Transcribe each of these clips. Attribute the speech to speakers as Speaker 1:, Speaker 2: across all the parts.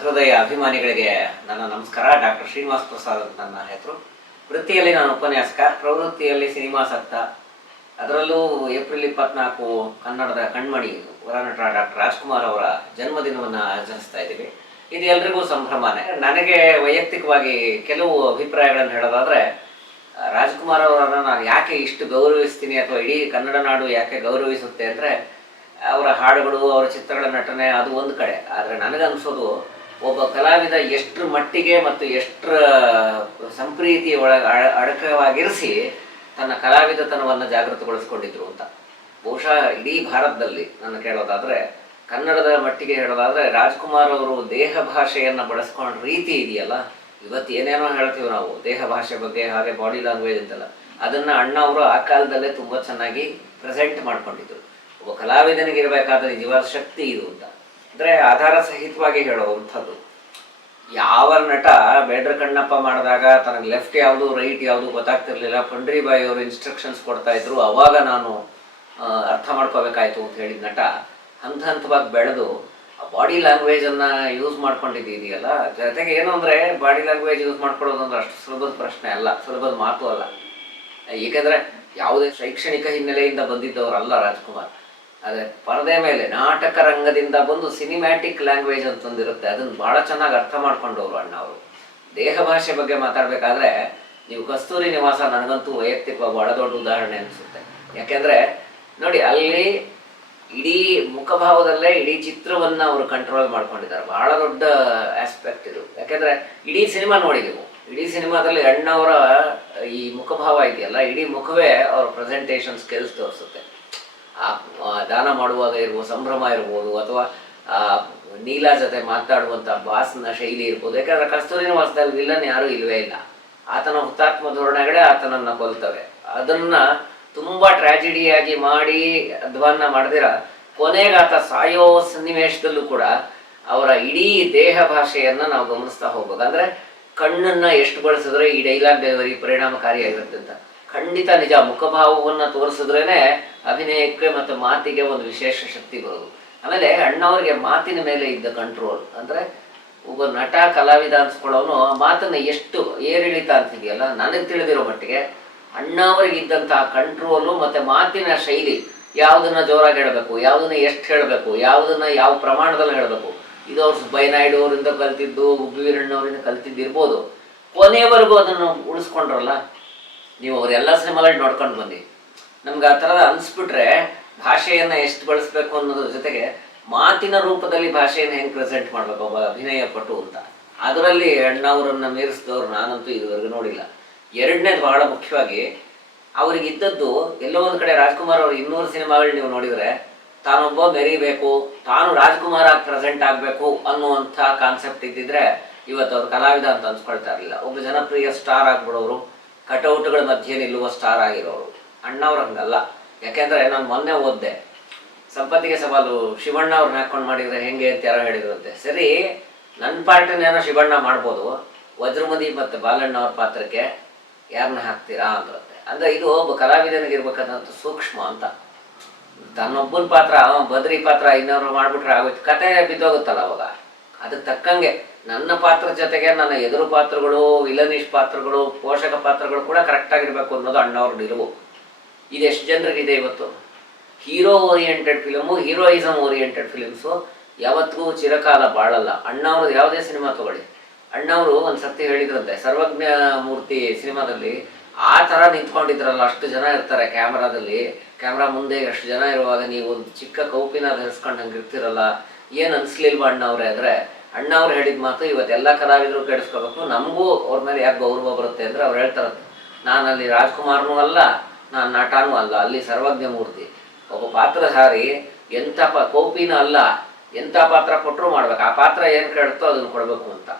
Speaker 1: ಹೃದಯ ಅಭಿಮಾನಿಗಳಿಗೆ ನನ್ನ ನಮಸ್ಕಾರ ಡಾಕ್ಟರ್ ಶ್ರೀನಿವಾಸ್ ಪ್ರಸಾದ್ ಅಂತ ನನ್ನ ಹೆಸರು. ವೃತ್ತಿಯಲ್ಲಿ ನಾನು ಉಪನ್ಯಾಸಕ, ಪ್ರವೃತ್ತಿಯಲ್ಲಿ ಸಿನಿಮಾಸಕ್ತ ಅದರಲ್ಲೂ ಏಪ್ರಿಲ್ ಇಪ್ಪತ್ನಾಲ್ಕು ಕನ್ನಡದ ಕಣ್ಮಣಿ ವರನಟ ಡಾಕ್ಟರ್ ರಾಜ್ಕುಮಾರ್ ಅವರ ಜನ್ಮದಿನವನ್ನು ಆಚರಿಸ್ತಾ ಇದ್ದೀವಿ. ಇದು ಎಲ್ರಿಗೂ ಸಂಭ್ರಮನೇ. ನನಗೆ ವೈಯಕ್ತಿಕವಾಗಿ ಕೆಲವು ಅಭಿಪ್ರಾಯಗಳನ್ನು ಹೇಳೋದಾದ್ರೆ, ರಾಜ್ಕುಮಾರ್ ಅವರನ್ನು ನಾನು ಯಾಕೆ ಇಷ್ಟು ಗೌರವಿಸ್ತೀನಿ ಅಥವಾ ಇಡೀ ಕನ್ನಡ ನಾಡು ಯಾಕೆ ಗೌರವಿಸುತ್ತೆ ಅಂದರೆ, ಅವರ ಹಾಡುಗಳು, ಅವರ ಚಿತ್ರಗಳ ನಟನೆ ಅದು ಒಂದು ಕಡೆ. ಆದರೆ ನನಗನ್ಸೋದು ಒಬ್ಬ ಕಲಾವಿದ ಎಷ್ಟರ ಮಟ್ಟಿಗೆ ಮತ್ತು ಎಷ್ಟರ ಸಂಪ್ರೀತಿ ಒಳಗೆ ಅಡ- ಅಡಕವಾಗಿರಿಸಿ ತನ್ನ ಕಲಾವಿದತನವನ್ನು ಜಾಗೃತಗೊಳಿಸ್ಕೊಂಡಿದ್ರು ಅಂತ. ಬಹುಶಃ ಇಡೀ ಭಾರತದಲ್ಲಿ ನನ್ನ ಕೇಳೋದಾದ್ರೆ, ಕನ್ನಡದ ಮಟ್ಟಿಗೆ ಹೇಳೋದಾದ್ರೆ ರಾಜ್ಕುಮಾರ್ ಅವರು ದೇಹ ಭಾಷೆಯನ್ನು ಬಳಸ್ಕೊಂಡ ರೀತಿ ಇದೆಯಲ್ಲ? ಇವತ್ತು ಏನೇನೋ ಹೇಳ್ತೀವಿ ನಾವು, ದೇಹ ಭಾಷೆ ಬಗ್ಗೆ ಹಾಗೆ ಬಾಡಿ ಲ್ಯಾಂಗ್ವೇಜ್ ಅಂತೆಲ್ಲ. ಅದನ್ನ ಅಣ್ಣ ಅವರು ಆ ಕಾಲದಲ್ಲೇ ತುಂಬಾ ಚೆನ್ನಾಗಿ ಪ್ರೆಸೆಂಟ್ ಮಾಡ್ಕೊಂಡಿದ್ರು. ಒಬ್ಬ ಕಲಾವಿದನಿಗೆ ಇರಬೇಕಾದ ನಿಜವಾದ ಶಕ್ತಿ ಇದು ಅಂತ. ಅಂದ್ರೆ ಆಧಾರ ಸಹಿತವಾಗಿ ಹೇಳುವಂಥದ್ದು. ಯಾವ ನಟ ಬೇಡ್ರ ಕಣ್ಣಪ್ಪ ಮಾಡಿದಾಗ ತನಗೆ ಲೆಫ್ಟ್ ಯಾವುದು ರೈಟ್ ಯಾವುದು ಗೊತ್ತಾಗ್ತಿರ್ಲಿಲ್ಲ. ಪಂಡ್ರಿಬಾಯಿ ಅವರು ಇನ್ಸ್ಟ್ರಕ್ಷನ್ಸ್ ಕೊಡ್ತಾ ಇದ್ರು. ಅವಾಗ ನಾನು ಅರ್ಥ ಮಾಡ್ಕೋಬೇಕಾಯ್ತು ಅಂತ ಹೇಳಿದ ನಟ ಹಂತ ಹಂತವಾಗಿ ಬೆಳೆದು ಬಾಡಿ ಲ್ಯಾಂಗ್ವೇಜ್ ಅನ್ನ ಯೂಸ್ ಮಾಡ್ಕೊಂಡಿದ್ದೀನಿಯಲ್ಲ ಜೊತೆಗೆ ಏನು ಅಂದ್ರೆ ಬಾಡಿ ಲ್ಯಾಂಗ್ವೇಜ್ ಯೂಸ್ ಮಾಡ್ಕೊಳ್ಳೋದು ಅಂದ್ರೆ ಅಷ್ಟು ಸುಲಭದ ಪ್ರಶ್ನೆ ಅಲ್ಲ. ಸುಲಭದ ಮಾತು ಅಲ್ಲ. ಏಕೆಂದ್ರೆ ಯಾವುದೇ ಶೈಕ್ಷಣಿಕ ಹಿನ್ನೆಲೆಯಿಂದ ಬಂದಿದ್ದವರಲ್ಲ ರಾಜ್ಕುಮಾರ್. ಅದೇ ಪರದೆ ಮೇಲೆ ನಾಟಕ ರಂಗದಿಂದ ಬಂದು ಸಿನಿಮ್ಯಾಟಿಕ್ ಲ್ಯಾಂಗ್ವೇಜ್ ಅಂತಂದಿರುತ್ತೆ ಅದನ್ನ ಬಹಳ ಚೆನ್ನಾಗಿ ಅರ್ಥ ಮಾಡ್ಕೊಂಡವ್ರು ಅಣ್ಣ ಅವರು. ದೇಹ ಭಾಷೆ ಬಗ್ಗೆ ಮಾತಾಡ್ಬೇಕಾದ್ರೆ ನೀವು ಕಸ್ತೂರಿ ನಿವಾಸ ನನಗಂತೂ ವೈಯಕ್ತಿಕವಾಗಿ ಬಹಳ ದೊಡ್ಡ ಉದಾಹರಣೆ ಅನಿಸುತ್ತೆ. ಯಾಕೆಂದ್ರೆ ನೋಡಿ, ಅಲ್ಲಿ ಇಡೀ ಮುಖಭಾವದಲ್ಲೇ ಇಡೀ ಚಿತ್ರವನ್ನ ಅವರು ಕಂಟ್ರೋಲ್ ಮಾಡ್ಕೊಂಡಿದ್ದಾರೆ. ಬಹಳ ದೊಡ್ಡ ಆಸ್ಪೆಕ್ಟ್ ಇದು. ಯಾಕೆಂದ್ರೆ ಇಡೀ ಸಿನಿಮಾ ನೋಡಿ ನೀವು. ಇಡೀ ಸಿನಿಮಾದಲ್ಲಿ ಅಣ್ಣವರ ಈ ಮುಖಭಾವ ಇದೆಯಲ್ಲ, ಇಡೀ ಮುಖವೇ ಅವ್ರ ಪ್ರೆಸೆಂಟೇಷನ್ ಸ್ಕಿಲ್ಸ್ ತೋರಿಸುತ್ತೆ. ದಾನ ಮಾಡುವಾಗ ಇರ್ಬೋದು, ಸಂಭ್ರಮ ಇರ್ಬೋದು, ಅಥವಾ, ಆ, ನೀಲಾ ಜೊತೆ ಮಾತಾಡುವಂತ ಬಾಸ್ನ ಶೈಲಿ ಇರ್ಬೋದು. ಯಾಕಂದ್ರೆ ಕಸ್ತೂರಿನ ವಾಸದಲ್ಲಿ ವಿಲನ್ ಯಾರು ಇಲ್ವೇ ಇಲ್ಲ. ಆತನ ಹುತಾತ್ಮ ಧೋರಣೆಗಳೇ ಆತನನ್ನ ಕೊಲ್ತವೆ. ಅದನ್ನ ತುಂಬಾ ಟ್ರಾಜಿಡಿಯಾಗಿ ಮಾಡಿ ಅಧ್ವಾನ ಮಾಡದಿರ, ಕೊನೆಗೆ ಆತ ಸಾಯೋ ಸನ್ನಿವೇಶದಲ್ಲೂ ಕೂಡ ಅವರ ಇಡೀ ದೇಹ ಭಾಷೆಯನ್ನ ನಾವು ಗಮನಿಸ್ತಾ ಹೋಗ್ಬೇಕು ಅಂದ್ರೆ ಕಣ್ಣನ್ನ ಎಷ್ಟು ಬಳಸಿದ್ರೆ ಈ ಡೈಲಾಗ್ ಡೆಲಿವರಿ ಪರಿಣಾಮಕಾರಿಯಾಗಿರುತ್ತೆ ಅಂತ. ಖಂಡಿತ ನಿಜ, ಮುಖಭಾವವನ್ನು ತೋರಿಸಿದ್ರೇನೆ ಅಭಿನಯಕ್ಕೆ ಮತ್ತು ಮಾತಿಗೆ ಒಂದು ವಿಶೇಷ ಶಕ್ತಿ ಬರೋದು. ಆಮೇಲೆ ಅಣ್ಣವರಿಗೆ ಮಾತಿನ ಮೇಲೆ ಇದ್ದ ಕಂಟ್ರೋಲ್ ಅಂದರೆ ಒಬ್ಬ ನಟ, ಕಲಾವಿದ ಅನ್ಸ್ಕೊಳ್ಳೋನು ಮಾತನ್ನು ಎಷ್ಟು ಏರಿಳಿತ ಅಂತಿದೆಯಲ್ಲ, ನನಗೆ ತಿಳಿದಿರೋ ಮಟ್ಟಿಗೆ ಅಣ್ಣವರಿಗೆ ಇದ್ದಂತಹ ಕಂಟ್ರೋಲು ಮತ್ತು ಮಾತಿನ ಶೈಲಿ ಯಾವುದನ್ನ ಜೋರಾಗಿ ಹೇಳಬೇಕು, ಯಾವುದನ್ನ ಎಷ್ಟು ಹೇಳಬೇಕು, ಯಾವುದನ್ನ ಯಾವ ಪ್ರಮಾಣದಲ್ಲಿ ಹೇಳಬೇಕು, ಇದು ಅವ್ರು ಸುಬ್ಬಯ್ಯ ನಾಯ್ಡು ಅವರಿಂದ ಕಲ್ತಿದ್ದು ಗುಬ್ಬಿ ವೀರಣ್ಣವರಿಂದ ಕಲ್ತಿದ್ದಿರ್ಬೋದು. ಕೊನೆಯವರೆಗೂ ಅದನ್ನು ಉಳಿಸ್ಕೊಂಡ್ರಲ್ಲ ನೀವು ಅವರೆಲ್ಲ ಸಿನಿಮಾಗಳು ನೋಡ್ಕೊಂಡು ಬಂದಿ ನಮ್ಗೆ ಆ ಥರದ ಅನ್ಸ್ಬಿಟ್ರೆ ಭಾಷೆಯನ್ನ ಎಷ್ಟು ಬಳಸ್ಬೇಕು ಅನ್ನೋದ್ರ ಜೊತೆಗೆ ಮಾತಿನ ರೂಪದಲ್ಲಿ ಭಾಷೆಯನ್ನು ಹೆಂಗ್ ಪ್ರೆಸೆಂಟ್ ಮಾಡ್ಬೇಕು ಒಬ್ಬ ಅಭಿನಯ ಪಟು ಅಂತ. ಅದರಲ್ಲಿ ಅಣ್ಣವರನ್ನ ಮೀರಿಸಿದವ್ರು ನಾನಂತೂ ಇದುವರೆಗೂ ನೋಡಿಲ್ಲ. ಎರಡನೇದು ಬಹಳ ಮುಖ್ಯವಾಗಿ ಅವ್ರಿಗೆ ಇದ್ದದ್ದು ಎಲ್ಲೋ ಒಂದ್ ಕಡೆ ರಾಜ್ಕುಮಾರ್ ಅವ್ರ ಇನ್ನೂರು ಸಿನಿಮಾಗಳು ನೀವು ನೋಡಿದ್ರೆ ತಾನೊಬ್ಬ ಮೆರಿಬೇಕು, ತಾನು ರಾಜ್ಕುಮಾರ್ ಆಗಿ ಪ್ರೆಸೆಂಟ್ ಆಗ್ಬೇಕು ಅನ್ನುವಂಥ ಕಾನ್ಸೆಪ್ಟ್ ಇದ್ದಿದ್ರೆ ಇವತ್ತು ಅವ್ರು ಕಲಾವಿದ ಅಂತ ಅನ್ಸ್ಕೊಳ್ತಾ ಇರಲಿಲ್ಲ. ಒಬ್ಬ ಜನಪ್ರಿಯ ಸ್ಟಾರ್ ಆಗ್ಬಿಡೋರು. ಕಟೌಟ್ಗಳ ಮಧ್ಯೆ ನಿಲ್ಲುವ ಸ್ಟಾರ್ ಆಗಿರೋರು. ಅಣ್ಣವ್ರ ಹಂಗಲ್ಲ. ಯಾಕೆಂದ್ರೆ ನಾನು ಮೊನ್ನೆ ಓದ್ದೆ. ಸಂಪತ್ತಿಗೆ ಸವಾಲು, ಶಿವಣ್ಣ ಅವ್ರನ್ನ ಹಾಕೊಂಡು ಮಾಡಿದ್ರೆ ಹೆಂಗೆ ಅಂತ ಯಾರೋ ಹೇಳಿದ್ರಂತೆ. ಸರಿ ನನ್ನ ಪಾರ್ಟಿನೇನೋ ಶಿವಣ್ಣ ಮಾಡ್ಬೋದು. ವಜ್ರಮದಿ ಮತ್ತು ಬಾಲಣ್ಣ ಅವ್ರ ಪಾತ್ರಕ್ಕೆ ಯಾರನ್ನ ಹಾಕ್ತೀರಾ ಅಂದ್ರಂತೆ. ಅಂದ್ರೆ ಇದು ಒಬ್ಬ ಕಲಾವಿದನಿಗೆ ಸೂಕ್ಷ್ಮ ಅಂತ. ತನ್ನೊಬ್ಬನ ಪಾತ್ರ ಬದ್ರಿ ಪಾತ್ರ ಇನ್ನೊಬ್ರು ಮಾಡ್ಬಿಟ್ರೆ ಆಗೋಯ್ತು. ಕತೆ ಬಿದ್ದೋಗುತ್ತಲ್ಲ ಅವಾಗ. ಅದಕ್ಕೆ ತಕ್ಕಂಗೆ ನನ್ನ ಪಾತ್ರ ಜೊತೆಗೆ ನನ್ನ ಎದುರು ಪಾತ್ರಗಳು, ವಿಲನಿಶ್ ಪಾತ್ರಗಳು, ಪೋಷಕ ಪಾತ್ರಗಳು ಕೂಡ ಕರೆಕ್ಟ್ ಆಗಿರ್ಬೇಕು ಅನ್ನೋದು ಅಣ್ಣವ್ರ ನಿಲುವು. ಇದು ಎಷ್ಟು ಜನರಿಗಿದೆ ಇವತ್ತು? Hero oriented film heroism oriented films ಯಾವತ್ತಿಗೂ ಚಿರಕಾಲ ಬಾಳಲ್ಲ. ಅಣ್ಣವ್ರದ್ದು ಯಾವುದೇ ಸಿನಿಮಾ ತಗೊಳ್ಳಿ. ಅಣ್ಣವರು ಒಂದು ಸತಿ ಹೇಳಿದ್ರಂತೆ, ಸರ್ವಜ್ಞ ಮೂರ್ತಿ ಸಿನಿಮಾದಲ್ಲಿ ಆ ಥರ ನಿಂತ್ಕೊಂಡಿದ್ರಲ್ಲ, ಅಷ್ಟು ಜನ ಇರ್ತಾರೆ ಕ್ಯಾಮ್ರಾದಲ್ಲಿ. ಕ್ಯಾಮ್ರಾ ಮುಂದೆ ಅಷ್ಟು ಜನ ಇರುವಾಗ ನೀವು ಒಂದು ಚಿಕ್ಕ ಕೌಪಿನ ಧರಿಸ್ಕೊಂಡು ಹಂಗೆ ಇರ್ತಿರಲ್ಲ ಏನು ಅನ್ಸ್ಲಿಲ್ವಾ ಅಣ್ಣವ್ರೆ ಅಂದ್ರೆ ಅಣ್ಣವ್ರು ಹೇಳಿದ ಮಾತು ಇವತ್ತೆಲ್ಲ ಕಲಾವಿದರು ಕೇಳಿಸ್ಕೋಬೇಕು ನಮಗೂ ಅವ್ರ ಮೇಲೆ ಯಾಕೆ ಗೌರವ ಬರುತ್ತೆ ಅಂದ್ರೆ ಅವ್ರು ಹೇಳ್ತಾರಂತೆ, ನಾನು ಅಲ್ಲಿ ರಾಜ್ಕುಮಾರ್ನೂ ಅಲ್ಲ, ನಾನು ನಟನೂ ಅಲ್ಲ, ಅಲ್ಲಿ ಸರ್ವಜ್ಞ ಮೂರ್ತಿ. ಒಬ್ಬ ಪಾತ್ರಧಾರಿ ಎಂಥ ಪ ಕೋಪಿನೂ ಅಲ್ಲ ಎಂಥ ಪಾತ್ರ ಕೊಟ್ಟರು ಮಾಡ್ಬೇಕು. ಆ ಪಾತ್ರ ಏನು ಕೇಳುತ್ತೋ ಅದನ್ನು ಕೊಡಬೇಕು ಅಂತ.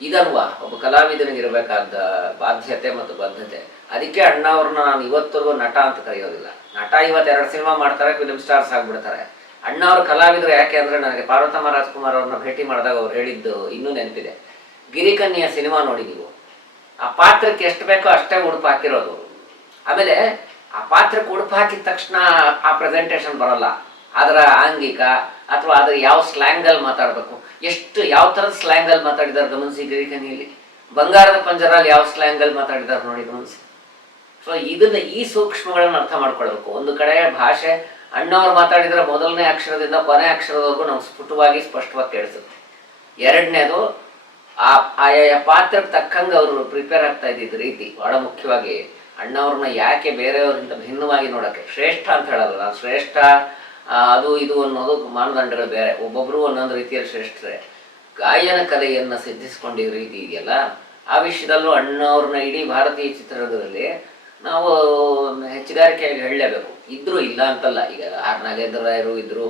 Speaker 1: ಇದಲ್ವಾ, ಒಬ್ಬ ಕಲಾವಿದನಿಗೆ ಇರಬೇಕಾದ ಬಾಧ್ಯತೆ ಮತ್ತು ಬದ್ಧತೆ. ಅದಕ್ಕೆ ಅಣ್ಣ ಅವ್ರನ್ನ ನಾನು ಇವತ್ತರೆಗೂ ನಟ ಅಂತ ಕರೆಯೋದಿಲ್ಲ. ನಟ ಇವತ್ತು ಎರಡು ಸಿನಿಮಾ ಮಾಡ್ತಾರೆ, ಫಿಲ್ಮ್ ಸ್ಟಾರ್ಸ್ ಆಗ್ಬಿಡ್ತಾರೆ. ಅಣ್ಣ ಅವ್ರ ಕಲಾವಿದರು ಯಾಕೆ ಅಂದ್ರೆ ನನಗೆ ಪಾರ್ವತಮ್ಮ ರಾಜ್ಕುಮಾರ್ ಅವ್ರನ್ನ ಭೇಟಿ ಮಾಡಿದಾಗ ಅವ್ರು ಹೇಳಿದ್ದು ಇನ್ನೂ ನೆನಪಿದೆ. ಗಿರಿಕನ್ಯಾ ಸಿನಿಮಾ ನೋಡಿ ನೀವು. ಆ ಪಾತ್ರಕ್ಕೆ ಎಷ್ಟು ಬೇಕೋ ಅಷ್ಟೇ ಉಡುಪು ಹಾಕಿರೋದು. ಆಮೇಲೆ ಆ ಪಾತ್ರಕ್ಕೆ ಉಡುಪು ಹಾಕಿದ ತಕ್ಷಣ ಆ ಪ್ರೆಸೆಂಟೇಷನ್ ಬರಲ್ಲ. ಅದರ ಆಂಗಿಕ ಅಥವಾ ಅದರ ಯಾವ ಸ್ಲ್ಯಾಂಗಲ್ಲಿ ಮಾತಾಡಬೇಕು. ಎಷ್ಟು ಯಾವ ಥರದ ಸ್ಲ್ಯಾಂಗಲ್ಲಿ ಮಾತಾಡಿದ್ದಾರೆ ಗಮನಿಸಿ ಗಿರಿಕನಿಯಲ್ಲಿ ಬಂಗಾರದ ಪಂಜರಲ್ಲಿ ಯಾವ ಸ್ಲ್ಯಾಂಗಲ್ಲಿ ಮಾತಾಡಿದ್ದಾರೆ ನೋಡಿ ಗಮನಿಸಿ. ಸೊ ಇದನ್ನ ಈ ಸೂಕ್ಷ್ಮಗಳನ್ನು ಅರ್ಥ ಮಾಡ್ಕೊಳ್ಬೇಕು. ಒಂದು ಕಡೆ ಭಾಷೆ ಅಣ್ಣವ್ರು ಮಾತಾಡಿದ್ರೆ ಮೊದಲನೇ ಅಕ್ಷರದಿಂದ ಕೊನೆ ಅಕ್ಷರದವರೆಗೂ ನಮ್ಗೆ ಸ್ಫುಟವಾಗಿ ಸ್ಪಷ್ಟವಾಗಿ ಕೇಳಿಸುತ್ತೆ. ಎರಡನೇದು, ಆ ಆಯಾಯ ಪಾತ್ರಕ್ಕೆ ತಕ್ಕಂಗೆ ಅವರು ಪ್ರಿಪೇರ್ ಆಗ್ತಾ ಇದ್ದಿದ್ದ ರೀತಿ, ಬಹಳ ಮುಖ್ಯವಾಗಿ ಅಣ್ಣವ್ರನ್ನ ಯಾಕೆ ಬೇರೆಯವರಿಂದ ಭಿನ್ನವಾಗಿ ನೋಡೋಕ್ಕೆ, ಶ್ರೇಷ್ಠ ಅಂತ ಹೇಳಲ್ಲ, ನಾನು ಶ್ರೇಷ್ಠ ಅದು, ಇದು ಅನ್ನೋದು ಮಾನದಂಡಗಳು ಬೇರೆ, ಒಬ್ಬೊಬ್ರು ಒಂದೊಂದು ರೀತಿಯಲ್ಲಿ ಶ್ರೇಷ್ಠರೇ. ಗಾಯನ ಕಲೆಯನ್ನು ಸಿದ್ಧಿಸ್ಕೊಂಡಿದ್ದ ರೀತಿ ಇದೆಯಲ್ಲ, ಆ ವಿಷಯದಲ್ಲೂ ಅಣ್ಣವ್ರನ್ನ ಇಡೀ ಭಾರತೀಯ ಚಿತ್ರರಂಗದಲ್ಲಿ ನಾವು ಹೆಚ್ಚುಗಾರಿಕೆಯಾಗಿ ಹೇಳಲೇಬೇಕು. ಇದ್ರು ಇಲ್ಲ ಅಂತಲ್ಲ, ಈಗ ಆರ್ ನಾಗೇಂದ್ರ ರಾಯರು ಇದ್ರು,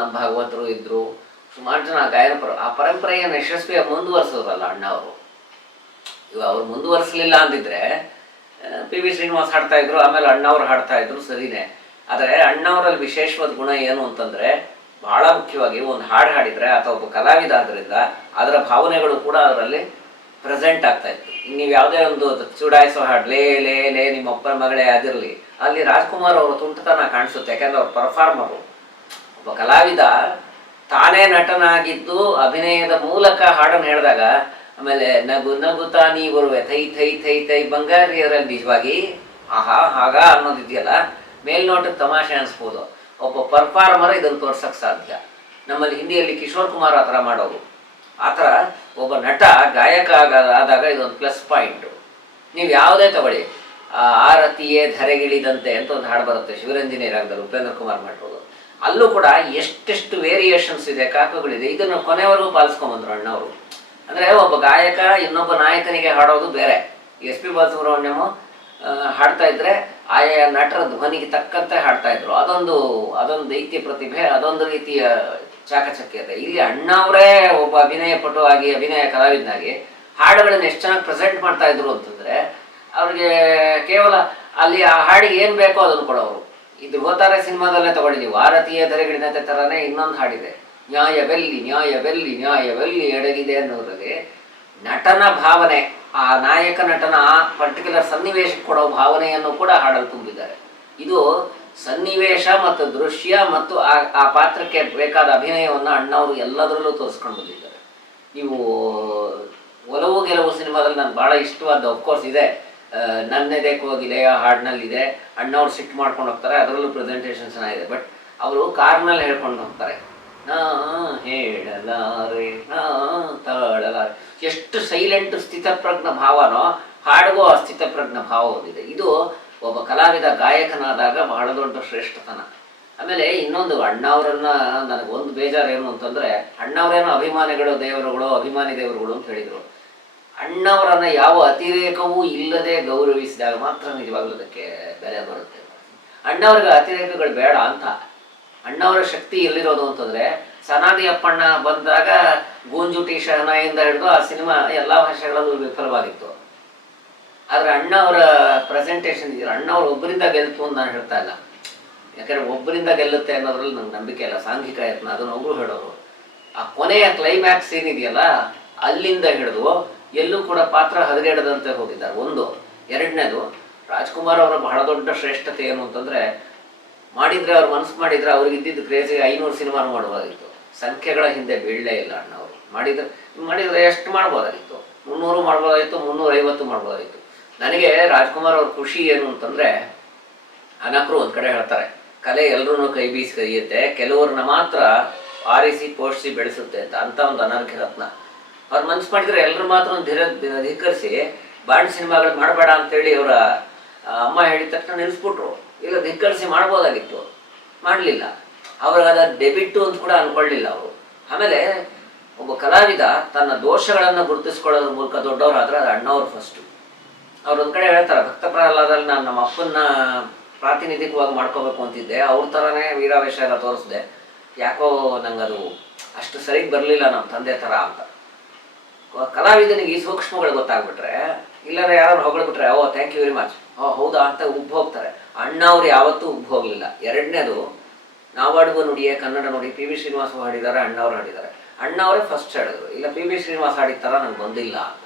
Speaker 1: ನಮ್ಮ ಭಾಗವತರು ಇದ್ರು, ಸುಮಾರು ಜನ ಗಾಯನ ಪರ ಆ ಪರಂಪರೆಯನ್ನು ಯಶಸ್ವಿಯಾಗಿ ಮುಂದುವರೆಸೋದಲ್ಲ ಅಣ್ಣ ಅವರು. ಇವಾಗ ಅವ್ರು ಮುಂದುವರಿಸಲಿಲ್ಲ ಅಂದಿದ್ರೆ ಪಿ ವಿ ಶ್ರೀನಿವಾಸ್ ಹಾಡ್ತಾ ಇದ್ರು, ಆಮೇಲೆ ಅಣ್ಣವ್ರು ಹಾಡ್ತಾ ಇದ್ರು ಸರಿನೇ. ಆದರೆ ಅಣ್ಣವರಲ್ಲಿ ವಿಶೇಷವಾದ ಗುಣ ಏನು ಅಂತಂದ್ರೆ, ಬಹಳ ಮುಖ್ಯವಾಗಿ ಒಂದು ಹಾಡು ಹಾಡಿದ್ರೆ, ಅಥವಾ ಒಬ್ಬ ಕಲಾವಿದ ಆದ್ರಿಂದ, ಅದರ ಭಾವನೆಗಳು ಕೂಡ ಅದರಲ್ಲಿ ಪ್ರೆಸೆಂಟ್ ಆಗ್ತಾ ಇತ್ತು. ನೀವು ಯಾವುದೇ ಒಂದು ಚುಡಾಯಿಸೋ ಹಾಡು, ಲೇ ಲೇ ಲೇ ನಿಮ್ಮ ಅಪ್ಪನ ಮಗಳೇ ಆಗಿರಲಿ, ಅಲ್ಲಿ ರಾಜ್ಕುಮಾರ್ ಅವರ ತುಂಟತನ ಕಾಣಿಸುತ್ತೆ, ಯಾಕಂದ್ರೆ ಅವ್ರು ಪರ್ಫಾರ್ಮರು. ಒಬ್ಬ ಕಲಾವಿದ ತಾನೇ ನಟನಾಗಿದ್ದು ಅಭಿನಯದ ಮೂಲಕ ಹಾಡನ್ನು ಹೇಳಿದಾಗ, ಆಮೇಲೆ ನಗು ನಗುತ್ತಾ ನೀ ಬರುವೆ, ಥೈ ಥೈ ಥೈ ಥೈ, ಬಂಗಾರಿಯರಲ್ಲಿ ನಿಜವಾಗಿ, ಆಹಾ, ಹಾಗ ಅನ್ನೋದಿದೆಯಲ್ಲ, ಮೇಲ್ನೋಟಕ್ಕೆ ತಮಾಷೆ ಅನ್ಸ್ಬೋದು. ಒಬ್ಬ ಪರ್ಫಾರ್ಮರ್ ಇದನ್ನು ತೋರ್ಸಕ್ಕೆ ಸಾಧ್ಯ. ನಮ್ಮಲ್ಲಿ ಹಿಂದಿಯಲ್ಲಿ ಕಿಶೋರ್ ಕುಮಾರ್ ಆ ಥರ ಮಾಡೋರು. ಆ ಥರ ಒಬ್ಬ ನಟ ಗಾಯಕ ಆದಾಗ ಇದೊಂದು ಪ್ಲಸ್ ಪಾಯಿಂಟು ನೀವು ಯಾವುದೇ ತಗೊಳ್ಳಿ. ಆರತಿಯೇ ಧರೆಗಿಳಿದಂತೆ ಅಂತ ಒಂದು ಹಾಡು ಬರುತ್ತೆ ಶಿವರಂಜನಿ ರಾಗದಲ್ಲಿ ಉಪೇಂದ್ರ ಕುಮಾರ್ ಮಾಡಿರೋದು ಅಲ್ಲೂ ಕೂಡ ಎಷ್ಟೆಷ್ಟು ವೇರಿಯೇಷನ್ಸ್ ಇದೆ ಕಾಕಗಳಿದೆ ಇದನ್ನು ಕೊನೆವರೆಗೂ ಪಾಲಿಸ್ಕೊಂಬಂದ್ರು ಅಣ್ಣವರು. ಅಂದ್ರೆ ಒಬ್ಬ ಗಾಯಕ ಇನ್ನೊಬ್ಬ ನಾಯಕನಿಗೆ ಹಾಡೋದು ಬೇರೆ. ಎಸ್ ಪಿ ಬಾಲಸುಬ್ರಹ್ಮಣ್ಯಮು ಹಾಡ್ತಾ ಇದ್ರೆ ಆಯಾ ನಟರ ಧ್ವನಿಗೆ ತಕ್ಕಂತೆ ಹಾಡ್ತಾ ಇದ್ರು. ಅದೊಂದು ಅದೊಂದು ದೈತ್ಯ ಪ್ರತಿಭೆ, ಅದೊಂದು ರೀತಿಯ ಚಾಕಚಕ್ಯತೆ ಇಲ್ಲಿ ಅಣ್ಣವರೇ ಒಬ್ಬ ಅಭಿನಯ ಪಟು ಆಗಿ, ಅಭಿನಯ ಕಲಾವಿದನಾಗಿ ಹಾಡುಗಳನ್ನ ಎಷ್ಟು ಚೆನ್ನಾಗಿ ಪ್ರೆಸೆಂಟ್ ಮಾಡ್ತಾ ಇದ್ರು ಅಂತಂದ್ರೆ ಅವ್ರಿಗೆ ಕೇವಲ ಅಲ್ಲಿ ಆ ಹಾಡಿಗೆ ಏನು ಬೇಕೋ ಅದನ್ನು ಕೊಡೋರು ಇದು ಧ್ರುವತಾರ ಸಿನಿಮಾದಲ್ಲೇ ತಗೊಳ್ಳಿ ಭಾರತೀಯ ಧರೆಗಿಳಿದಂತೆ ತರನೇ ಇನ್ನೊಂದು ಹಾಡಿದೆ. ನ್ಯಾಯವೆಲ್ಲಿ ನ್ಯಾಯವೆಲ್ಲಿ ನ್ಯಾಯವೆಲ್ಲಿ ಎಡಗಿದೆ ಅನ್ನೋದ್ರಲ್ಲಿ ನಟನ ಭಾವನೆ, ಆ ನಾಯಕ ನಟನ ಪರ್ಟಿಕ್ಯುಲರ್ ಸನ್ನಿವೇಶಕ್ಕೆ ಕೊಡೋ ಭಾವನೆಯನ್ನು ಕೂಡ ಹಾಡಲು ತುಂಬಿದ್ದಾರೆ. ಇದು ಸನ್ನಿವೇಶ ಮತ್ತು ದೃಶ್ಯ ಮತ್ತು ಆ ಆ ಪಾತ್ರಕ್ಕೆ ಬೇಕಾದ ಅಭಿನಯವನ್ನು ಅಣ್ಣವರು ಎಲ್ಲದರಲ್ಲೂ ತೋರಿಸ್ಕೊಂಡು ಬಂದಿದ್ದಾರೆ. ನೀವು ಒಲವು ಗೆಲುವು ಸಿನಿಮಾದಲ್ಲಿ ನಾನು ಭಾಳ ಇಷ್ಟವಾದ ಅಫ್ಕೋರ್ಸ್ ಇದೆ. ನನ್ನೆದೆ ಕೋಗಿಲೆ ಆ ಹಾಡಿನಲ್ಲಿದೆ. ಅಣ್ಣವ್ರು ಸಿಟ್ಟು ಮಾಡ್ಕೊಂಡು ಹೋಗ್ತಾರೆ, ಅದರಲ್ಲೂ ಪ್ರೆಸೆಂಟೇಷನ್ ಚೆನ್ನಾಗಿದೆ. ಬಟ್ ಅವರು ಕಾರ್ನಲ್ಲಿ ಹೇಳ್ಕೊಂಡು ಹೋಗ್ತಾರೆ. ನಾ ಹೇಳಲಾರೆ, ನಾ ತಾಳಲಾರೆ. ಎಷ್ಟು ಸೈಲೆಂಟ್ ಸ್ಥಿತಪ್ರಜ್ಞ ಭಾವನೋ, ಹಾಡಿಗೂ ಸ್ಥಿತಪ್ರಜ್ಞ ಭಾವ ಹೊಂದಿದೆ. ಇದು ಒಬ್ಬ ಕಲಾವಿದ ಗಾಯಕನಾದಾಗ ಬಹಳ ದೊಡ್ಡ ಶ್ರೇಷ್ಠತನ. ಆಮೇಲೆ ಇನ್ನೊಂದು ಅಣ್ಣವರನ್ನ ನನಗೆ ಒಂದು ಬೇಜಾರು ಏನು ಅಂತಂದ್ರೆ, ಅಣ್ಣವರೇನೋ ಅಭಿಮಾನಿಗಳು ದೇವರುಗಳು, ಅಭಿಮಾನಿ ದೇವರುಗಳು ಅಂತ ಹೇಳಿದ್ರು. ಅಣ್ಣವರನ್ನ ಯಾವ ಅತಿರೇಕವೂ ಇಲ್ಲದೆ ಗೌರವಿಸಿದಾಗ ಮಾತ್ರ ನಿಜವಾಗ್ಲೂ ಅದಕ್ಕೆ ಬೆಲೆ ಬರುತ್ತೆ. ಅಣ್ಣವ್ರಿಗೆ ಅತಿರೇಕಗಳು ಬೇಡ ಅಂತ. ಅಣ್ಣವರ ಶಕ್ತಿ ಎಲ್ಲಿರೋದು ಅಂತಂದ್ರೆ, ಸನಾದಿ ಅಪ್ಪಣ್ಣ ಬಂದಾಗ ಗೂಂಜುಟಿ ಶಹನಾಯಿಂದ ಹಿಡಿದು ಆ ಸಿನಿಮಾ ಎಲ್ಲ ಭಾಷೆಗಳಲ್ಲೂ ವಿಫಲವಾಗಿತ್ತು. ಆದ್ರೆ ಅಣ್ಣ ಅವರ ಪ್ರೆಸೆಂಟೇಷನ್ ಇದೆಯಲ್ಲ, ಅಣ್ಣ ಅವ್ರು ಒಬ್ಬರಿಂದ ಗೆಲ್ತು ಅಂತ ನಾನು ಹೇಳ್ತಾ ಇಲ್ಲ. ಯಾಕಂದ್ರೆ ಒಬ್ಬರಿಂದ ಗೆಲ್ಲುತ್ತೆ ಅನ್ನೋದ್ರಲ್ಲಿ ನಂಗೆ ನಂಬಿಕೆ ಇಲ್ಲ, ಸಾಂಘಿಕ ಯತ್ನ, ಅದನ್ನ ಒಬ್ರು ಹೇಳೋರು. ಆ ಕೊನೆಯ ಕ್ಲೈಮ್ಯಾಕ್ಸ್ ಏನಿದೆಯಲ್ಲ ಅಲ್ಲಿಂದ ಹಿಡಿದು ಎಲ್ಲೂ ಕೂಡ ಪಾತ್ರ ಹದಗೆಡದಂತೆ ಹೋಗಿದ್ದಾರೆ. ಒಂದು, ಎರಡನೇದು, ರಾಜ್ಕುಮಾರ್ ಅವರ ಬಹಳ ದೊಡ್ಡ ಶ್ರೇಷ್ಠತೆ ಏನು ಅಂತಂದ್ರೆ, ಮಾಡಿದ್ರೆ ಅವ್ರು ಮನಸ್ಸು ಮಾಡಿದ್ರೆ ಅವ್ರಿಗೆ ಇದ್ದಿದ್ದು ಕ್ರೇಜಿ ಐನೂರು ಸಿನಿಮಾ ಮಾಡುವಾಗಿತ್ತು. ಸಂಖ್ಯೆಗಳ ಹಿಂದೆ ಬೀಳಲೇ ಇಲ್ಲ ಅಣ್ಣ ಅವರು. ಮಾಡಿದ್ರೆ ಮಾಡಿದ್ರೆ ಎಷ್ಟು ಮಾಡ್ಬೋದಾಗಿತ್ತು? ಮುನ್ನೂರು ಮಾಡ್ಬೋದಾಗಿತ್ತು, ಮುನ್ನೂರೈವತ್ತು ಮಾಡ್ಬೋದಾಗಿತ್ತು. ನನಗೆ ರಾಜ್ಕುಮಾರ್ ಅವ್ರ ಖುಷಿ ಏನು ಅಂತಂದ್ರೆ, ಅನಕರು ಒಂದ್ ಕಡೆ ಹೇಳ್ತಾರೆ, ಕಲೆ ಎಲ್ಲರೂ ಕೈ ಬೀಸಿ ಕರೆಯುತ್ತೆ ಕೆಲವ್ರನ್ನ ಮಾತ್ರ ಆರಿಸಿ ಪೋಷಿಸಿ ಬೆಳೆಸುತ್ತೆ ಅಂತ ಅಂತ ಒಂದು ಅನರ್ಘ್ಯ ರತ್ನ. ಅವ್ರು ಮನ್ಸು ಮಾಡಿದ್ರೆ ಎಲ್ಲರೂ ಮಾತ್ರ ಒಂದು ಧಿರ ಧಿಕ್ಕರಿಸಿ, ಬಾಂಡ್ ಸಿನಿಮಾಗಳು ಮಾಡಬೇಡ ಅಂತೇಳಿ ಅವರ ಅಮ್ಮ ಹೇಳಿದ ತಕ್ಷಣ ನಿಲ್ಲಿಸ್ಬಿಟ್ರು ಇಲ್ಲ, ಧಿಕ್ಕರಿಸಿ ಮಾಡ್ಬೋದಾಗಿತ್ತು. ಮಾಡಲಿಲ್ಲ. ಅವ್ರಿಗಾದ ಡೆಬಿಟ್ಟು ಅಂತ ಕೂಡ ಅನ್ಕೊಳ್ಳಿಲ್ಲ ಅವರು. ಆಮೇಲೆ, ಒಬ್ಬ ಕಲಾವಿದ ತನ್ನ ದೋಷಗಳನ್ನು ಗುರುತಿಸ್ಕೊಳ್ಳೋದ್ರ ಮೂಲಕ ದೊಡ್ಡವರಾದ್ರೆ ಅದು ಅಣ್ಣವ್ರು ಫಸ್ಟು ಅವ್ರು ಒಂದ್ ಕಡೆ ಹೇಳ್ತಾರೆ, ಭಕ್ತ ಪ್ರಹ್ಲಾದಲ್ಲಿ ನಾನು ನಮ್ಮ ಅಪ್ಪನ್ನ ಪ್ರಾತಿನಿಧಿಕವಾಗಿ ಮಾಡ್ಕೋಬೇಕು ಅಂತಿದ್ದೆ. ಅವ್ರ ಥರನೇ ವೀರಾವೇಶ ಎಲ್ಲ ತೋರಿಸ್ದೆ. ಯಾಕೋ ನಂಗದು ಅಷ್ಟು ಸರಿಗೆ ಬರಲಿಲ್ಲ ನಮ್ಮ ತಂದೆ ಥರ ಅಂತ. ಕಲಾವಿದನಿಗೆ ಈ ಸೂಕ್ಷ್ಮಗಳು ಗೊತ್ತಾಗ್ಬಿಟ್ರೆ ಇಲ್ಲಾರ ಯಾರು ಹೊಗಳ್ಬಿಟ್ರೆ ಓ ಥ್ಯಾಂಕ್ ಯು ವೆರಿ ಮಚ್ ಓ ಹೌದಾ? ಅಂತ ಉಬ್ಬು ಹೋಗ್ತಾರೆ ಅಣ್ಣ ಅವ್ರು ಯಾವತ್ತೂ ಉಬ್ಬು ಹೋಗ್ಲಿಲ್ಲ ಎರಡನೇದು, ನಾವಾಡುವ ನುಡಿಯೇ ಕನ್ನಡ ನೋಡಿ. ಪಿ ವಿ ಶ್ರೀನಿವಾಸ ಹಾಡಿದ್ದಾರೆ ಅಣ್ಣವ್ರು ಹಾಡಿದ್ದಾರೆ ಅಣ್ಣವರೇ ಫಸ್ಟ್ ಹಾಡಿದ್ರು. ಇಲ್ಲ, ಪಿ ವಿ ಶ್ರೀನಿವಾಸ ಹಾಡಿದ ಥರ ನಂಗೆ ಬಂದಿಲ್ಲ ಅಂತ.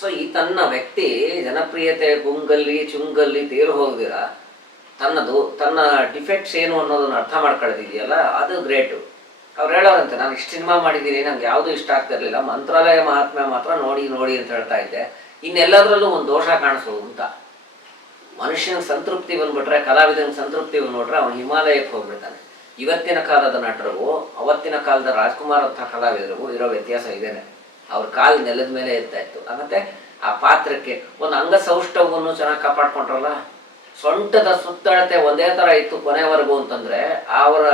Speaker 1: ಸೊ ಈ ತನ್ನ ವ್ಯಕ್ತಿ ಜನಪ್ರಿಯತೆ, ಗುಂಗಲ್ಲಿ, ಚುಂಗಲ್ಲಿ ತೇರು ಹೋಗ್ದಿರ ತನ್ನದು, ತನ್ನ ಡಿಫೆಕ್ಟ್ಸ್ ಏನು ಅನ್ನೋದನ್ನ ಅರ್ಥ ಮಾಡ್ಕೊಳ್ಳೋದಿದೆಯಲ್ಲ, ಅದು ಗ್ರೇಟು ಅವ್ರು ಹೇಳೋರಂತೆ, ನಾನು ಇಷ್ಟು ಸಿನಿಮಾ ಮಾಡಿದ್ದೀನಿ, ನಂಗೆ ಯಾವುದೂ ಇಷ್ಟ ಆಗ್ತಿರ್ಲಿಲ್ಲ. ಮಂತ್ರಾಲಯ ಮಹಾತ್ಮೆ ಮಾತ್ರ ನೋಡಿ ನೋಡಿ ಅಂತ ಹೇಳ್ತಾ ಇದ್ದೆ. ಇನ್ನೆಲ್ಲದರಲ್ಲೂ ಒಂದು ದೋಷ ಕಾಣಿಸೋದು ಅಂತ. ಮನುಷ್ಯನ ಸಂತೃಪ್ತಿ ಬಂದ್ಬಿಟ್ರೆ, ಕಲಾವಿದನ ಸಂತೃಪ್ತಿ ಬಂದ್ಬಿಟ್ರೆ, ಅವನು ಹಿಮಾಲಯಕ್ಕೆ ಹೋಗ್ಬಿಡ್ತಾನೆ. ಇವತ್ತಿನ ಕಾಲದ ನಟರಿಗೂ ಅವತ್ತಿನ ಕಾಲದ ರಾಜ್ಕುಮಾರ್ ಅಂತ ಕಲಾವಿದರಿಗೂ ಇರೋ ವ್ಯತ್ಯಾಸ ಇದೇನೆ. ಅವ್ರ ಕಾಲು ನೆಲದ ಮೇಲೆ ಇರ್ತಾ ಇತ್ತು ಮತ್ತೆ ಆ ಪಾತ್ರಕ್ಕೆ ಒಂದು ಅಂಗಸೌಷ್ಠವನ್ನು ಚೆನ್ನಾಗಿ ಕಾಪಾಡ್ಕೊಂಡ್ರಲ್ಲ? ಸೊಂಟದ ಸುತ್ತಳತೆ ಒಂದೇ ಥರ ಇತ್ತು ಕೊನೆವರೆಗೂ ಅಂತಂದ್ರೆ ಅವರ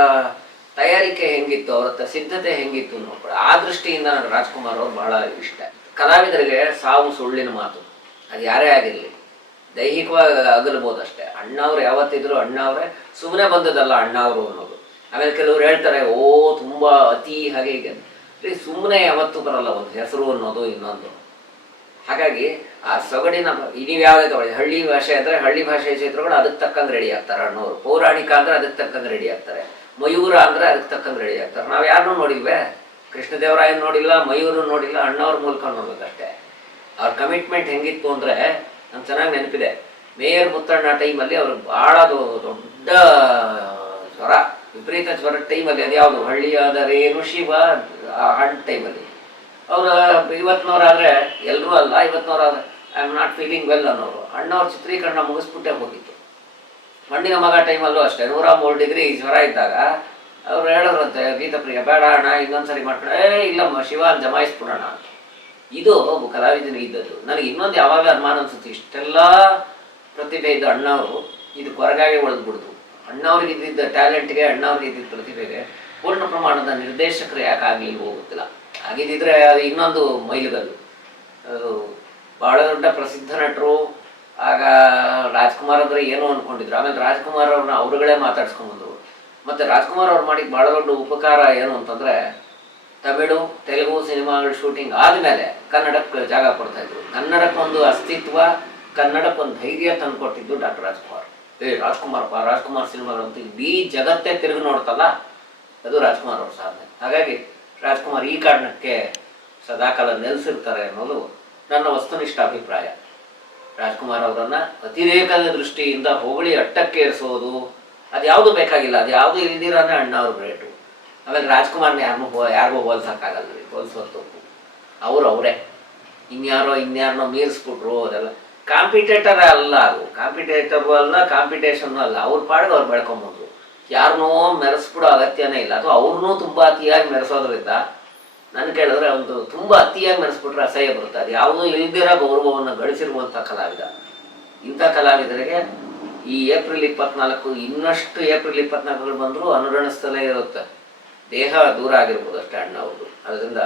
Speaker 1: ತಯಾರಿಕೆ ಹೆಂಗಿತ್ತು, ಅವರ ಸಿದ್ಧತೆ ಹೆಂಗಿತ್ತು ನೋಡ್ಕೊಳ್ಳಿ ಆ ದೃಷ್ಟಿಯಿಂದ ನನಗೆ ರಾಜ್ಕುಮಾರ್ ಅವ್ರು ಬಹಳ ಇಷ್ಟ. ಕಲಾವಿದರಿಗೆ ಸಾವು ಸುಳ್ಳಿನ ಮಾತು. ಅದು ಯಾರೇ ಆಗಿರಲಿ. ದೈಹಿಕವಾಗಿ ಅಗಲ್ಬೋದು ಅಷ್ಟೇ. ಅಣ್ಣವ್ರು ಯಾವತ್ತಿದ್ರು ಅಣ್ಣವ್ರೆ ಸುಮ್ಮನೆ ಬಂದದಲ್ಲ ಅಣ್ಣವರು ಅನ್ನೋದು. ಆಮೇಲೆ ಕೆಲವ್ರು ಹೇಳ್ತಾರೆ, ಓ, ತುಂಬಾ ಅತಿ ಹಾಗೆ ಹೀಗೆ ಸುಮ್ಮನೆ ಯಾವತ್ತೂ ಬರಲ್ಲ ಒಂದು ಹೆಸರು ಅನ್ನೋದು ಇನ್ನೊಂದು. ಹಾಗಾಗಿ ಆ ಸೊಗಡಿನ ನೀವು ಯಾವುದೇ ತಗೊಳ್ಳಿ, ಹಳ್ಳಿ ಭಾಷೆ ಅಂದ್ರೆ ಹಳ್ಳಿ ಭಾಷೆ ಚಿತ್ರಗಳು ಅದಕ್ಕೆ ತಕ್ಕಂಗೆ ರೆಡಿ ಆಗ್ತಾರೆ. ಅಣ್ಣವರು ಪೌರಾಣಿಕ ಅಂದ್ರೆ ಅದಕ್ಕೆ ತಕ್ಕಂಗೆ ರೆಡಿ ಆಗ್ತಾರೆ. ಮಯೂರ ಅಂದ್ರೆ ಅದಕ್ಕೆ ತಕ್ಕಂಗೆ ರೆಡಿ ಆಗ್ತಾರೆ. ನಾವು ಯಾರನ್ನೂ ನೋಡಿಲ್ವೇ? ಕೃಷ್ಣದೇವರಾಯನ ನೋಡಿಲ್ಲ ಮಯೂರು ನೋಡಿಲ್ಲ, ಅಣ್ಣವ್ರ ಮೂಲಕ ನೋಡ್ಬೇಕಷ್ಟೇ. ಅವ್ರ ಕಮಿಟ್ಮೆಂಟ್ ಹೆಂಗಿತ್ತು ಅಂದ್ರೆ ನಂಗೆ ಚೆನ್ನಾಗಿ ನೆನಪಿದೆ. ಮೇಯರ್ ಮುತ್ತಣ್ಣ ಟೈಮಲ್ಲಿ ಅವ್ರಿಗೆ ಭಾಳ ದೊಡ್ಡ ಜ್ವರ. ವಿಪರೀತ ಜ್ವರ ಟೈಮಲ್ಲಿ ಅದು ಯಾವುದು, ಹಳ್ಳಿಯಾದರೇನು ಶಿವ ಆ ಹಣ್ಣು ಟೈಮಲ್ಲಿ ಅವರು ಇವತ್ತಿನವರಾದರೆ ಎಲ್ಲರೂ ಅಲ್ಲ ಇವತ್ತಿನವರಾದ್ರೆ I am not feeling well ಅನ್ನೋರು. ಅಣ್ಣವ್ರ ಚಿತ್ರೀಕರಣ ಮುಗಿಸ್ಬಿಟ್ಟೆ ಹೋಗಿತ್ತು ಮಣ್ಣಿನ ಮಗ ಟೈಮಲ್ಲೂ ಅಷ್ಟೇ, ನೂರ ಮೂರು ಡಿಗ್ರಿ ಜ್ವರ ಇದ್ದಾಗ ಅವ್ರು ಹೇಳಿದ್ರಂತೆ, ಗೀತಪ್ರಿಯ, ಬೇಡ ಅಣ್ಣ, ಇನ್ನೊಂದ್ಸರಿ ಮಾಡ್ಕೊಂಡ. ಏ, ಇಲ್ಲಮ್ಮ, ಶಿವ ಜಮಾಯಿಸ್ಬಿಡೋಣ ಇದು ಒಬ್ಬ ಕಲಾವಿದನಿಗೆ ಇದ್ದದ್ದು. ನನಗೆ ಇನ್ನೊಂದು ಯಾವಾಗಲೂ ಅನುಮಾನ ಅನ್ಸುತ್ತೆ, ಇಷ್ಟೆಲ್ಲ ಪ್ರತಿಭೆ ಇದ್ದ ಅಣ್ಣವರು, ಇದು ಹೊರಗಾಗಿ ಉಳಿದ್ಬಿಡ್ತು ಅಣ್ಣವ್ರಿಗೆ ಇದ್ದಿದ್ದ ಟ್ಯಾಲೆಂಟ್ಗೆ ಅಣ್ಣವ್ರಿಗೆ ಇದ್ದಿದ್ದ ಪ್ರತಿಭೆಗೆ ಪೂರ್ಣ ಪ್ರಮಾಣದ ನಿರ್ದೇಶಕರು ಯಾಕೆ ಆಗಲಿ ಹೋಗುತ್ತಿಲ್ಲ. ಆಗಿದ್ದಿದ್ರೆ ಅದು ಇನ್ನೊಂದು ಮೈಲುಗಲ್ಲು. ಅದು ಬಹಳ ದೊಡ್ಡ ಪ್ರಸಿದ್ಧ ನಟರು, ಆಗ ರಾಜ್ಕುಮಾರ್ ಅಂದ್ರೆ ಏನೋ ಅನ್ಕೊಂಡಿದ್ರು. ಆಮೇಲೆ ರಾಜ್ಕುಮಾರ್ ಅವ್ರನ್ನ ಅವರುಗಳೇ ಮಾತಾಡ್ಸ್ಕೊಂಡ್ಬಂದ್ರು ಮತ್ತೆ ರಾಜ್ಕುಮಾರ್ ಅವ್ರು ಮಾಡಿದ ಬಹಳ ದೊಡ್ಡ ಉಪಕಾರ ಏನು ಅಂತಂದ್ರೆ ತಮಿಳು, ತೆಲುಗು ಸಿನಿಮಾಗಳ ಶೂಟಿಂಗ್ ಆದಮೇಲೆ ಕನ್ನಡಕ್ಕೆ ಜಾಗ ಕೊಡ್ತಾ ಇದ್ರು. ಕನ್ನಡಕ್ಕೊಂದು ಅಸ್ತಿತ್ವ, ಕನ್ನಡಕ್ಕೊಂದು ಧೈರ್ಯ ತಂದುಕೊಟ್ಟಿದ್ದು ಡಾಕ್ಟರ್ ರಾಜ್ಕುಮಾರ್. ಏ, ರಾಜ್ಕುಮಾರ್ ಪಾ ರಾಜ್ಕುಮಾರ್ ಅಂತ ಇಡೀ ಜಗತ್ತೇ ತಿರುಗಿ ನೋಡ್ತಲ್ಲ, ಅದು ರಾಜ್ಕುಮಾರ್ ಅವ್ರ ಸಾಧನೆ. ಹಾಗಾಗಿ ರಾಜ್ಕುಮಾರ್ ಈ ಕಾರಣಕ್ಕೆ ಸದಾಕಾಲ ನೆಲೆಸಿರ್ತಾರೆ ಅನ್ನೋದು ನನ್ನ ವಸ್ತುನಿಷ್ಠ ಅಭಿಪ್ರಾಯ. ರಾಜ್ಕುಮಾರ್ ಅವರನ್ನ ಅತಿರೇಕದ ದೃಷ್ಟಿಯಿಂದ ಹೊಗಳಿ ಅಟ್ಟಕ್ಕೆ ಏರಿಸೋದು, ಅದ್ಯಾವುದು ಬೇಕಾಗಿಲ್ಲ ಅದು ಯಾವುದು ಇಲ್ದಿರಾನೆ ಅಣ್ಣ ಅವ್ರ ಗ್ರೇಟು. ಆಮೇಲೆ ರಾಜ್ಕುಮಾರ್ನ ಯಾರನ್ನೂ ಯಾರಿಗೂ ಹೋಲ್ಸೋಕ್ಕಾಗಲ್ಲ ರೀ ಹೋಲ್ಸೋದು ಅವ್ರು ಅವರೇ. ಇನ್ಯಾರೋ ಇನ್ಯಾರನ್ನೋ ಮೀರಿಸ್ಬಿಟ್ರು, ಅದೆಲ್ಲ. ಕಾಂಪಿಟೇಟರ್ ಅಲ್ಲ ಅದು. ಕಾಂಪಿಟೇಟರು ಅಲ್ಲ ಕಾಂಪಿಟೇಷನ್ ಅಲ್ಲ. ಅವ್ರ ಪಾಡಿಗೆ ಅವ್ರು ಬೆಳ್ಕೊಂಬಂದ್ರು. ಯಾರನ್ನೋ ಮೆರೆಸ್ಬಿಡೋ ಅಗತ್ಯನೇ ಇಲ್ಲ. ಅಥವಾ ಅವ್ರನ್ನೂ ತುಂಬ ಅತಿಯಾಗಿ ಮೆರೆಸೋದ್ರಿಂದ ನಾನು ಕೇಳಿದ್ರೆ ಒಂದು ತುಂಬ ಅತಿಯಾಗಿ ಮೆರೆಸ್ಬಿಟ್ರೆ ಅಸಹ್ಯ ಬರುತ್ತೆ. ಅದು ಯಾವುದೂ ಇಲ್ದಿರೋ ಗೌರವವನ್ನು ಗಳಿಸಿರುವಂಥ ಕಲಾವಿದ. ಇಂಥ ಕಲಾವಿದರಿಗೆ ಈ ಏಪ್ರಿಲ್ ಇಪ್ಪತ್ನಾಲ್ಕು ಇನ್ನಷ್ಟು ಏಪ್ರಿಲ್ ಇಪ್ಪತ್ನಾಲ್ಕುಗಳು ಬಂದರೂ ಅನುರಣಿಸ್ತಲೇ ಇರುತ್ತೆ. ದೇಹ ದೂರ ಆಗಿರ್ಬೋದು ಅಷ್ಟೇ ಅಣ್ಣ ಅವ್ರದ್ದು ಅದರಿಂದ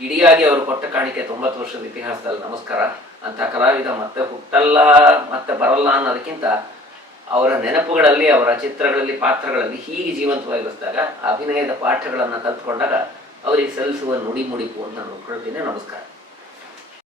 Speaker 1: ಇಡಿಯಾಗಿ ಅವರು ಕೊಟ್ಟ ಕಾಣಿಕೆ ತೊಂಬತ್ತು ವರ್ಷದ ಇತಿಹಾಸದಲ್ಲಿ ನಮಸ್ಕಾರ. ಅಂತ ಕಲಾವಿದ ಮತ್ತೆ ಹುಟ್ಟಲ್ಲ, ಮತ್ತೆ ಬರಲ್ಲ ಅನ್ನೋದಕ್ಕಿಂತ ಅವರ ನೆನಪುಗಳಲ್ಲಿ, ಅವರ ಚಿತ್ರಗಳಲ್ಲಿ, ಪಾತ್ರಗಳಲ್ಲಿ ಹೀಗೆ ಜೀವಂತವಾಗಿರಿಸಿದಾಗ ಅಭಿನಯದ ಪಾಠಗಳನ್ನು ಕಲ್ತ್ಕೊಂಡಾಗ, ಅವರಿಗೆ ಸಲ್ಲಿಸುವ ನುಡಿ ಮುಡಿಪು ಅಂತ ನಾನು ಕೇಳ್ತೀನಿ ನಮಸ್ಕಾರ.